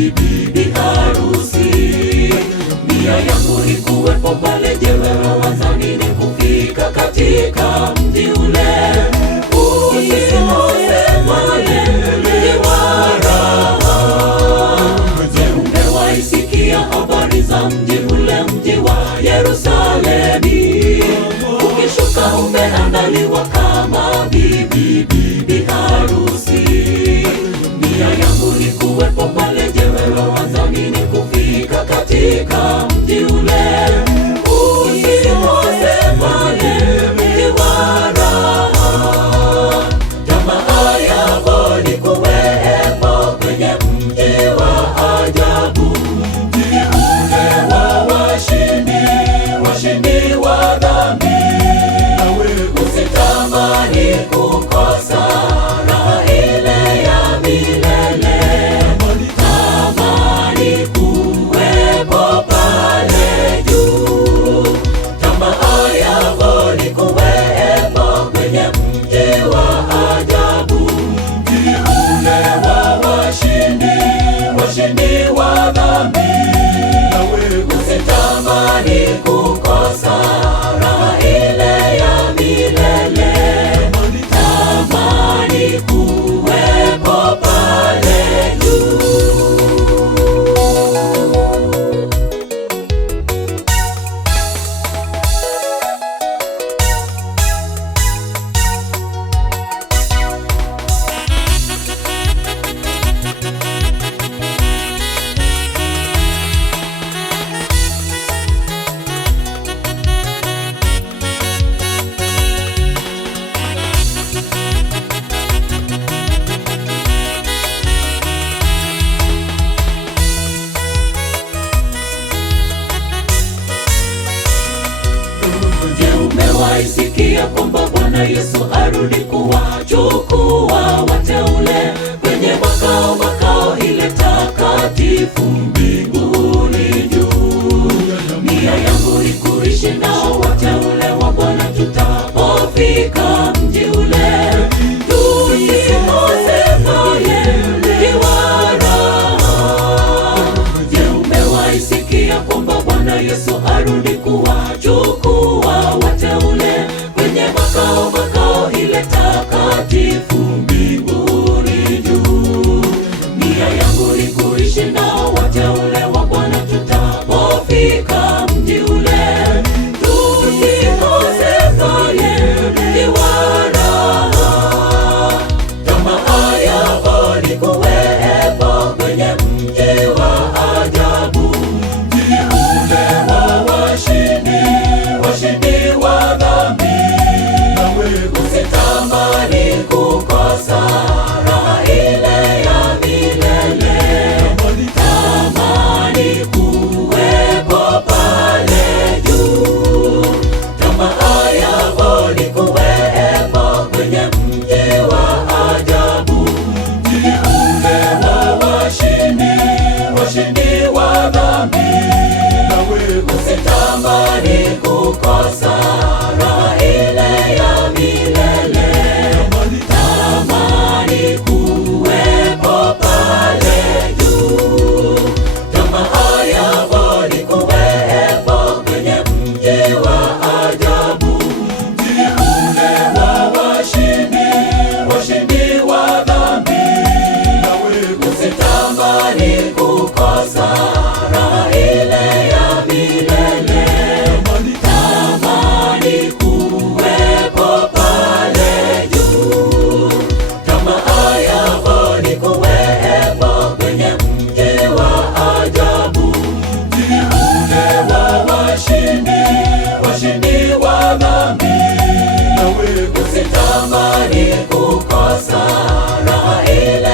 bibi harusi. Nia yangu ni kuwepo pale, je wewe wazamini kufika katika mji ule? Usiosemaye mji wa raha. Je, umewaisikia habari za mji ule, mji wa Yerusalemi? Ukishuka umeandaliwa kama bibi harusi. Nia yangu ni kuwepo pale, je wewe wazamini kufika katika mji ule? Usiosemaye mji wa raha. Tamaa yako ni kuwepo kwenye mji wa ajabu, mji ule wa washindi, washindi wa dhambi. Usitamani kukosa raha ile ya milele. Tamani kuwepo pale juu. Tamaa yako ni kuwepo kwenye mji wa ajabu, mji ule wa washindi, washindi wa dhambi. Usitamani kukosa raha ile ya milele. Tamani kuwepo pale juu. Waisikia kwamba Bwana Yesu arudi kuwachukua wateule kwenye makao ile takatifu mbinguni juu. Nia yangu ni kuishi nao wateule wa Bwana tutapofika mji ule. Tusiosemaye mji wa raha. Je, umewaisikia kwamba Bwana Yesu arudi kuwachukua wateule kwenye makao ile takatifu mbinguni juu. Nia yangu ni kuishi nao wateule wa Bwana tutapofika mji ule. Tusikosekaye mji wa raha. Tamaa yako ni kuwepo kwenye mji wa ajabu, mji ule wa washindi, washindi wa dhambi. Usitamani kukosa raha ile ya milele. Tamani kuwepo pale juu. Tamaa yako ni kuwepo kwenye mji wa ajabu, mji ule wa washindi, washindi wa dhambi. Usitamani kukosa raha ile ya milele. Tamani kuwepo pale juu. Tamaa yako ni kuwepo kwenye mji wa ajabu, mji ule wa washindi, washindi wa dhambi. Usitamani kukosa raha ile ya milele. Tamani kuwepo pale juu. Tamaa yako ni kuwepo kwenye mji wa ajabu, mji ule wa washindi, washindi wa dhambi. Usitamani kukosa raha ile